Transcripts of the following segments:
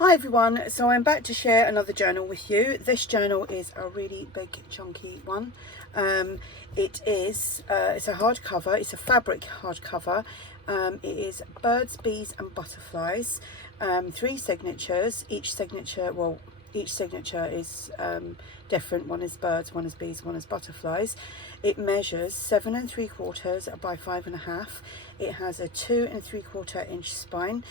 Hi everyone, so I'm back to share another journal with you. This journal is a really big chunky one. It's a hardcover, it's a fabric hardcover. It is birds, bees and butterflies, 3 signatures. Each signature is different. One is birds, one is bees, one is butterflies. It measures 7 3/4 by 5.5. It has a 2 3/4 inch spine.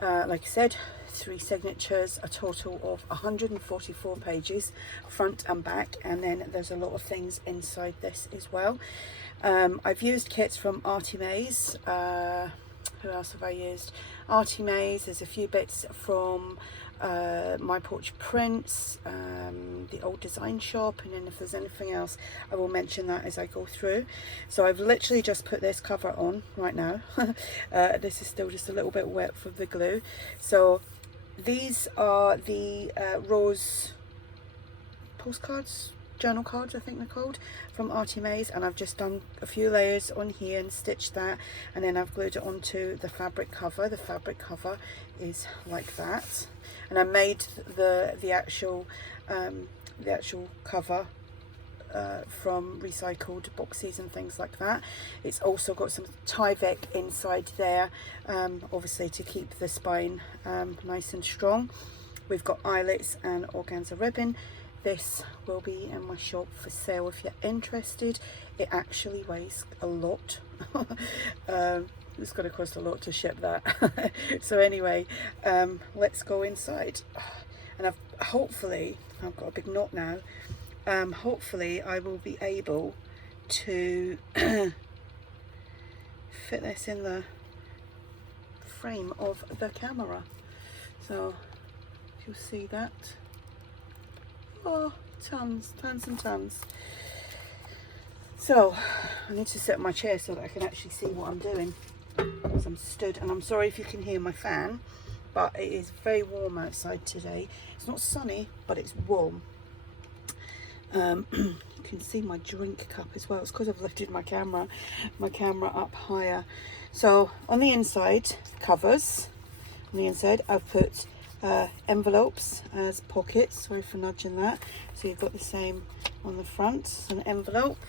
Like I said, 3 signatures, a total of 144 pages, front and back, and then there's a lot of things inside this as well. I've used kits from ARTYmaze. Who else have I used? ARTYmaze. There's a few bits from My Porch Prints, the old design shop, and then if there's anything else I will mention that as I go through. So I've literally just put this cover on right now. This is still just a little bit wet for the glue. So these are the rose postcards, journal cards I think they're called, from ARTYmaze, and I've just done a few layers on here and stitched that, and then I've glued it onto the fabric cover. The fabric cover is like that, and I made the actual cover from recycled boxes and things like that. It's also got some Tyvek inside there, obviously to keep the spine nice and strong. We've got eyelets and organza ribbon. This will be in my shop for sale if you're interested. It actually weighs a lot. It's going to cost a lot to ship that. So anyway, let's go inside. And I've got a big knot now. Hopefully I will be able to fit this in the frame of the camera. So you'll see that. Oh, tons and tons. So I need to sit in my chair so that I can actually see what I'm doing, because I'm stood, and I'm sorry if you can hear my fan, but it is very warm outside today. It's not sunny, but it's warm. You can see my drink cup as well. It's because I've lifted my camera up higher. So on the inside covers, on the inside I've put envelopes as pockets. Sorry for nudging that. So you've got the same on the front, so an envelope,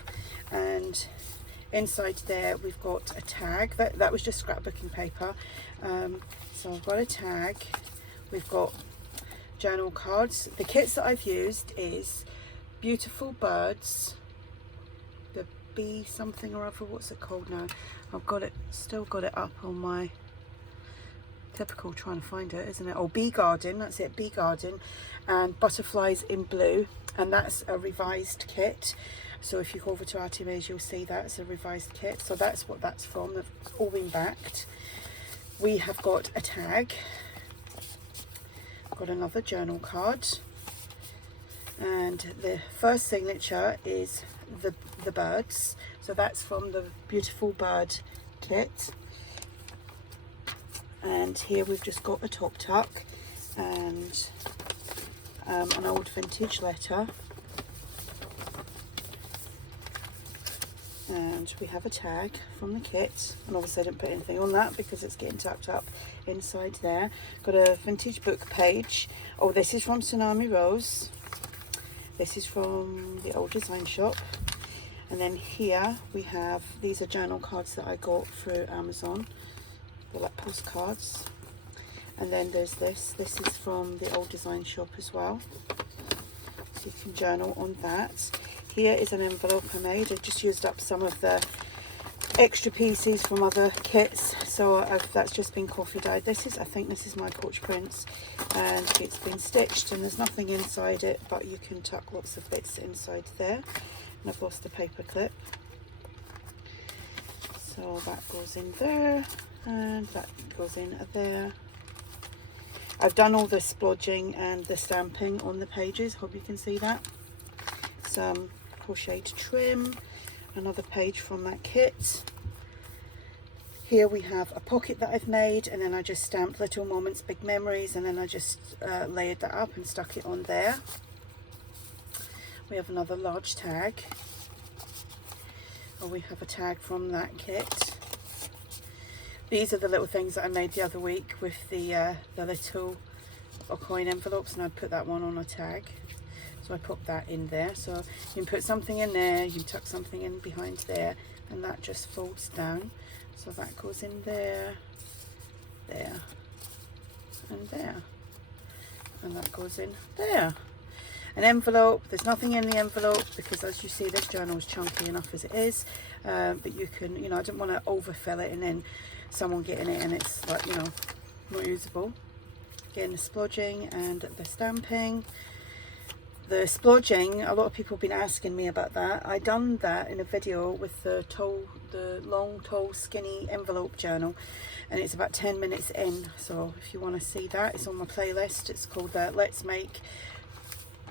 and inside there we've got a tag. That was just scrapbooking paper. So I've got a tag. We've got journal cards. The kits that I've used is Beautiful Birds, the bee something or other, what's it called now? I've got it, still got it up on my, typical trying to find it, isn't it? Oh, Bee Garden, that's it, Bee Garden, and Butterflies in Blue, and that's a revised kit. So if you go over to ARTYmaze, you'll see that's a revised kit. So that's what that's from. It's all been backed. We have got a tag, got another journal card, and the first signature is the birds. So that's from the Beautiful Bird kit. And here we've just got a top tuck and an old vintage letter, and we have a tag from the kit, and obviously I didn't put anything on that because it's getting tucked up inside there. Got a vintage book page. Oh, this is from Tsunami Rose. This is from the old design shop. And then here we have, these are journal cards that I got through Amazon. They're like postcards. And then there's this is from the old design shop as well, so you can journal on that. Here is an envelope I made. I just used up some of the extra pieces from other kits, so that's just been coffee dyed. I think this is My Porch Prints, and it's been stitched, and there's nothing inside it, but you can tuck lots of bits inside there. And I've lost the paper clip, so that goes in there, and that goes in there. I've done all the splodging and the stamping on the pages, hope you can see that. Some crocheted trim, another page from that kit. Here we have a pocket that I've made, and then I just stamped Little Moments, Big Memories, and then I just layered that up and stuck it on there. We have another large tag. Oh, we have a tag from that kit. These are the little things that I made the other week with the little or coin envelopes, and I'd put that one on a tag. So I put that in there. So you can put something in there, you can tuck something in behind there, and that just folds down. So that goes in there, there, and there. And that goes in there. An envelope, there's nothing in the envelope because, as you see, this journal is chunky enough as it is. But you can, you know, I didn't want to overfill it and then someone getting it and it's like, you know, not usable. Again, the splodging and the stamping. The splodging, a lot of people have been asking me about that. I done that in a video with the long, tall, skinny envelope journal, and it's about 10 minutes in. So if you want to see that, it's on my playlist. It's called Let's Make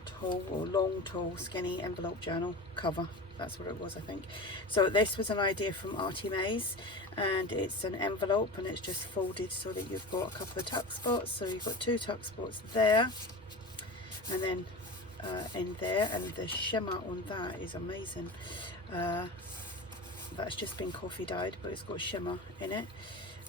Tall or Long, Tall, Skinny Envelope Journal Cover. That's what it was, I think. So this was an idea from ARTYmaze, and it's an envelope and it's just folded so that you've got a couple of tuck spots. So you've got 2 tuck spots there, and then in there, and the shimmer on that is amazing. That's just been coffee dyed, but it's got shimmer in it,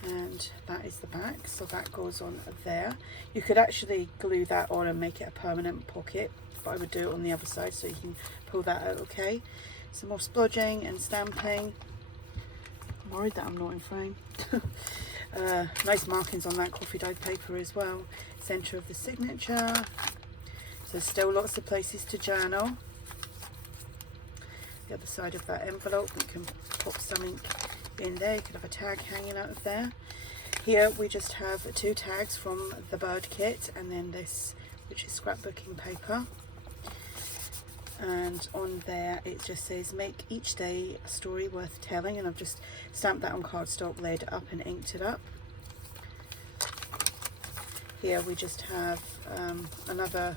and that is the back. So that goes on there. You could actually glue that on and make it a permanent pocket, but I would do it on the other side so you can pull that out. Okay, some more splodging and stamping. I'm worried that I'm not in frame. Nice markings on that coffee dyed paper as well. Center of the signature. There's still lots of places to journal. The other side of that envelope, you can pop something in there. You could have a tag hanging out of there. Here we just have 2 tags from the bird kit, and then this, which is scrapbooking paper. And on there it just says, make each day a story worth telling, and I've just stamped that on cardstock, laid it up and inked it up. Here we just have another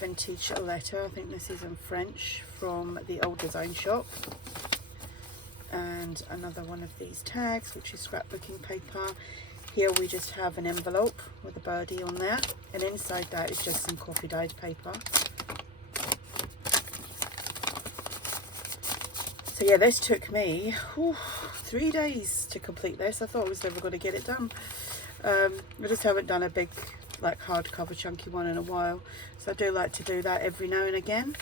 vintage letter. I think this is in French, from the old design shop, and another one of these tags, which is scrapbooking paper. Here we just have an envelope with a birdie on there, and inside that is just some coffee dyed paper. So yeah, this took me 3 days to complete this. I thought I was never going to get it done. I just haven't done a big, like, hardcover chunky one in a while, so I do like to do that every now and again.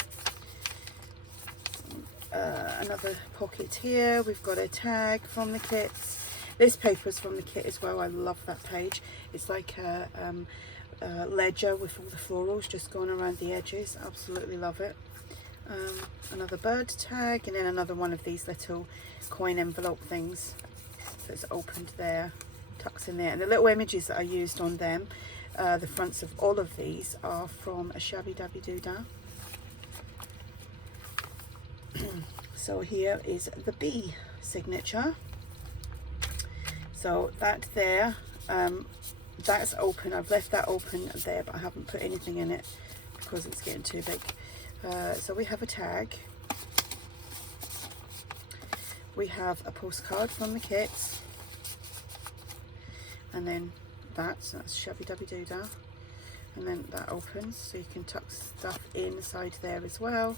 Another pocket here. We've got a tag from the kits. This paper is from the kit as well. I love that page. It's like a ledger with all the florals just going around the edges. Absolutely love it. Another bird tag, and then another one of these little coin envelope things. So it's opened there, tucks in there, and the little images that I used on them, the fronts of all of these, are from a Shabby Dabby Doodah. So here is the B signature. So that there, that's open. I've left that open there, but I haven't put anything in it because it's getting too big. So we have a tag. We have a postcard from the kits, and then that's Shabby Dabby Doodah, and then that opens so you can tuck stuff inside there as well.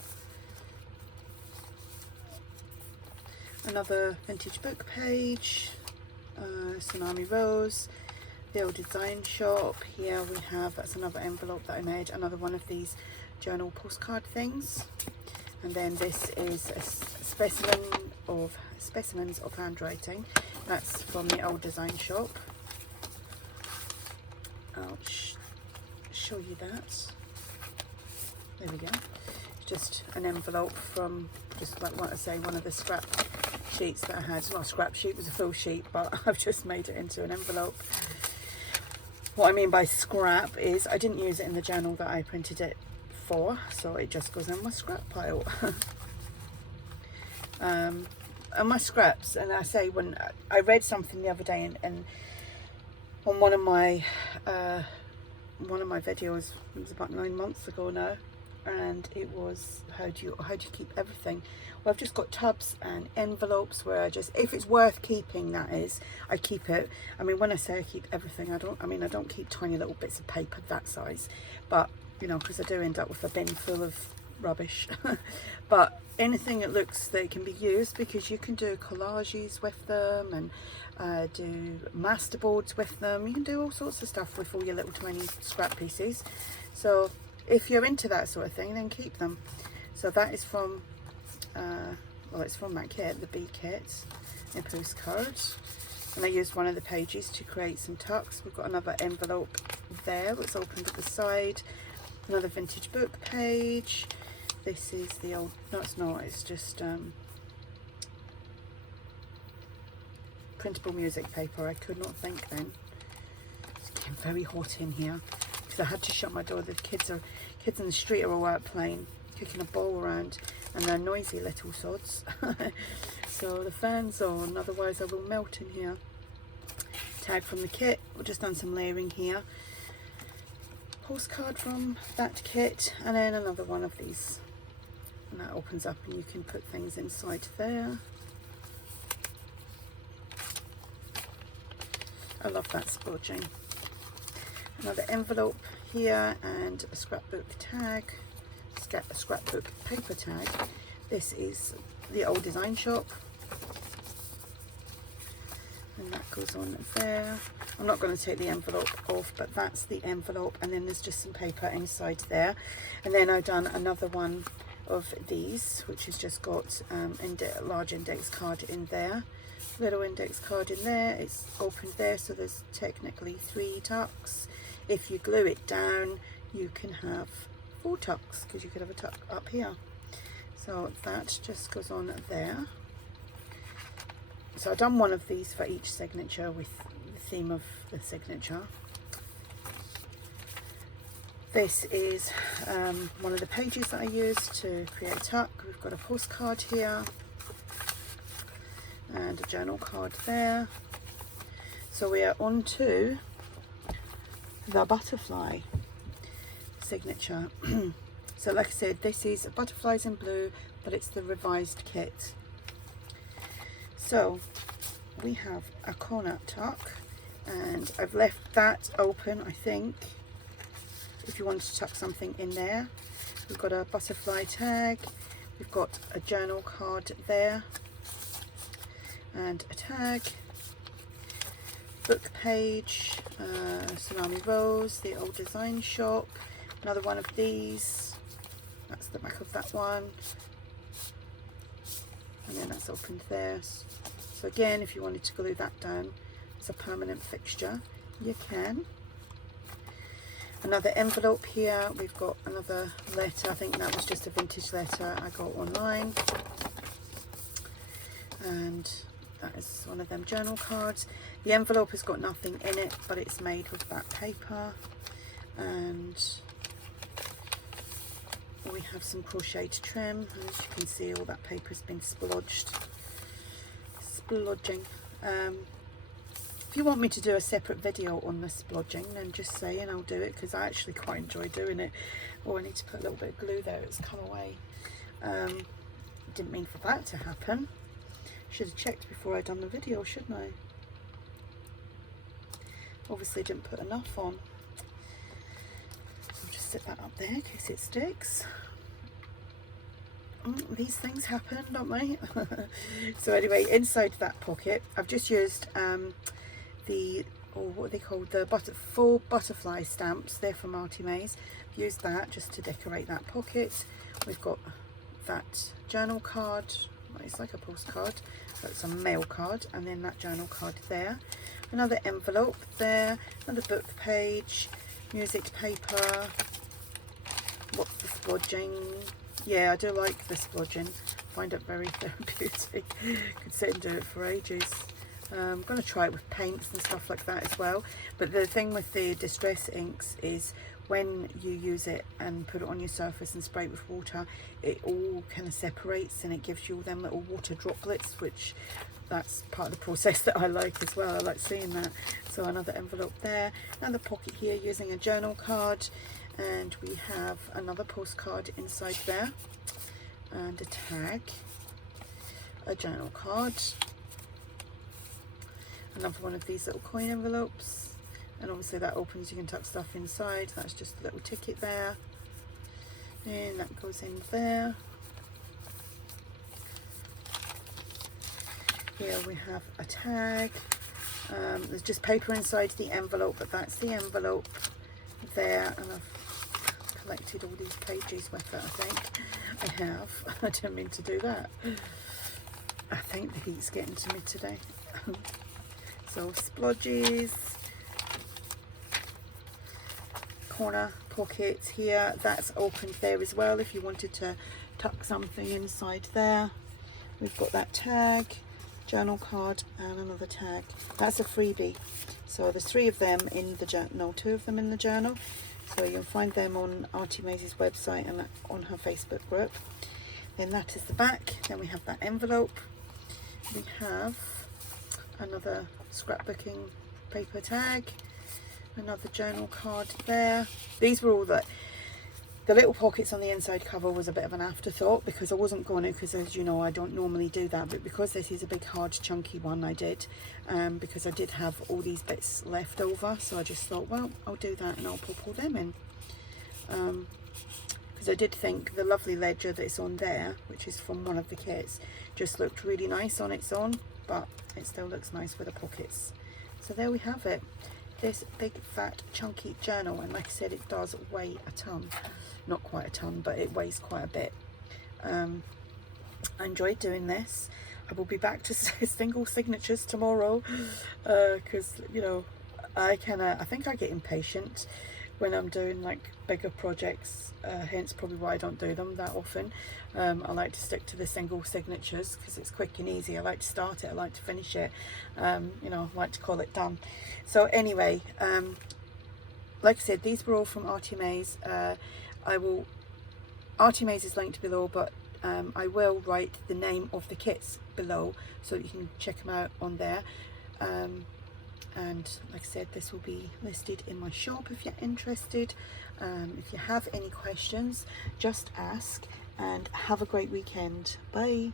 Another vintage book page, Tsunami Rose, the old design shop. Here we have, that's another envelope that I made, another one of these journal postcard things. And then this is a specimens of handwriting. That's from the old design shop. I'll show you that. There we go. It's just an envelope from, just like what I say, one of the scrap sheets that I had. Well, scrap sheet was a full sheet, but I've just made it into an envelope. What I mean by scrap is I didn't use it in the journal that I printed it for, so it just goes in my scrap pile. And my scraps, and I say, when I read something the other day, and on one of my videos, it was about 9 months ago now, and it was how do you keep everything. Well, I've just got tubs and envelopes where I just, if it's worth keeping, that is, I keep it. I mean, when I say I keep everything, I don't keep tiny little bits of paper that size, but you know, because I do end up with a bin full of rubbish. But anything that looks that it can be used, because you can do collages with them and do masterboards with them. You can do all sorts of stuff with all your little tiny scrap pieces. So if you're into that sort of thing, then keep them. So that is from well, it's from that kit, the B kit, a postcard, and I used one of the pages to create some tucks. We've got another envelope there that's opened at the side, another vintage book page. This is the old, no it's not, it's just printable music paper. I could not think then. It's getting very hot in here because I had to shut my door. The kids in the street are all out playing, kicking a ball around, and they're noisy little sods. So the fan's on, otherwise I will melt in here. Tag from the kit. We've just done some layering here. Postcard from that kit, and then another one of these, and that opens up and you can put things inside there. I love that splodging. Another envelope here and a scrapbook tag, a scrapbook paper tag. This is the old design shop, and that goes on there. I'm not going to take the envelope off, but that's the envelope, and then there's just some paper inside there. And then I've done another one of these, which has just got a large index card in there, little index card in there. It's opened there, so there's technically 3 tucks. If you glue it down, you can have 4 tucks, because you could have a tuck up here. So that just goes on there. So I've done one of these for each signature with the theme of the signature. This is one of the pages that I used to create a tuck. We've got a postcard here and a journal card there. So we are on to the butterfly signature. So like I said, this is butterflies in blue, but it's the revised kit. So we have a corner tuck, and I've left that open, I think, if you want to tuck something in there. We've got a butterfly tag, we've got a journal card there, and a tag, book page, Tsunami Rose, the old design shop, another one of these, that's the back of that one, and then that's opened there. So again, if you wanted to glue that down as a permanent fixture, you can. Another envelope here, we've got another letter. I think that was just a vintage letter I got online, and that is one of them journal cards. The envelope has got nothing in it, but it's made with that paper, and we have some crocheted trim, and as you can see, all that paper has been splodging. If you want me to do a separate video on the splodging, then just say and I'll do it, because I actually quite enjoy doing it. Oh, I need to put a little bit of glue there, it's come away. Didn't mean for that to happen. Should have checked before I'd done the video, shouldn't I? Obviously didn't put enough on. I'll just sit that up there in case it sticks. These things happen, don't they? So anyway, inside that pocket, I've just used what are they called? The full butterfly stamps. They're from ARTYmaze. I've used that just to decorate that pocket. We've got that journal card. It's like a postcard, but it's a mail card, and then that journal card there. Another envelope there. Another book page. Music paper. What's the splodging? Yeah, I do like the splodging. Find it very therapeutic. Could sit and do it for ages. I'm going to try it with paints and stuff like that as well. But the thing with the distress inks is when you use it and put it on your surface and spray it with water, it all kind of separates and it gives you all them little water droplets, which that's part of the process that I like as well. I like seeing that. So another envelope there, another pocket here using a journal card, and we have another postcard inside there, and a tag, a journal card, another one of these little coin envelopes, and obviously that opens, you can tuck stuff inside. That's just a little ticket there, and that goes in there. Here we have a tag. There's just paper inside the envelope, but that's the envelope there, and I've collected all these pages with it, I think. I have. I didn't mean to do that. I think the heat's getting to me today. So splodges, corner pockets here, that's opened there as well if you wanted to tuck something inside there. We've got that tag, journal card, and another tag. That's a freebie. So there's 3 of them in the journal, no, 2 of them in the journal. So you'll find them on ARTYmaze's website and on her Facebook group. Then that is the back. Then we have that envelope. We have another scrapbooking paper tag, another journal card there. These were all the little pockets on the inside cover was a bit of an afterthought because I wasn't going to, because as you know I don't normally do that, but because this is a big hard chunky one I did, because I did have all these bits left over, so I just thought, well, I'll do that and I'll pop all them in, because I did think the lovely ledger that's on there, which is from one of the kits, just looked really nice on its own, but it still looks nice with the pockets. So there we have it, this big fat chunky journal, and like I said, it does weigh a ton. Not quite a ton, but it weighs quite a bit. I enjoyed doing this. I will be back to single signatures tomorrow, because you know I think I get impatient when I'm doing like bigger projects, hence probably why I don't do them that often. I like to stick to the single signatures because it's quick and easy. I like to start it, I like to finish it, you know, I like to call it done. So anyway, like I said, these were all from ARTYmaze. ARTYmaze is linked below, but I will write the name of the kits below so that you can check them out on there. And like I said, this will be listed in my shop if you're interested. If you have any questions, just ask, and have a great weekend. Bye.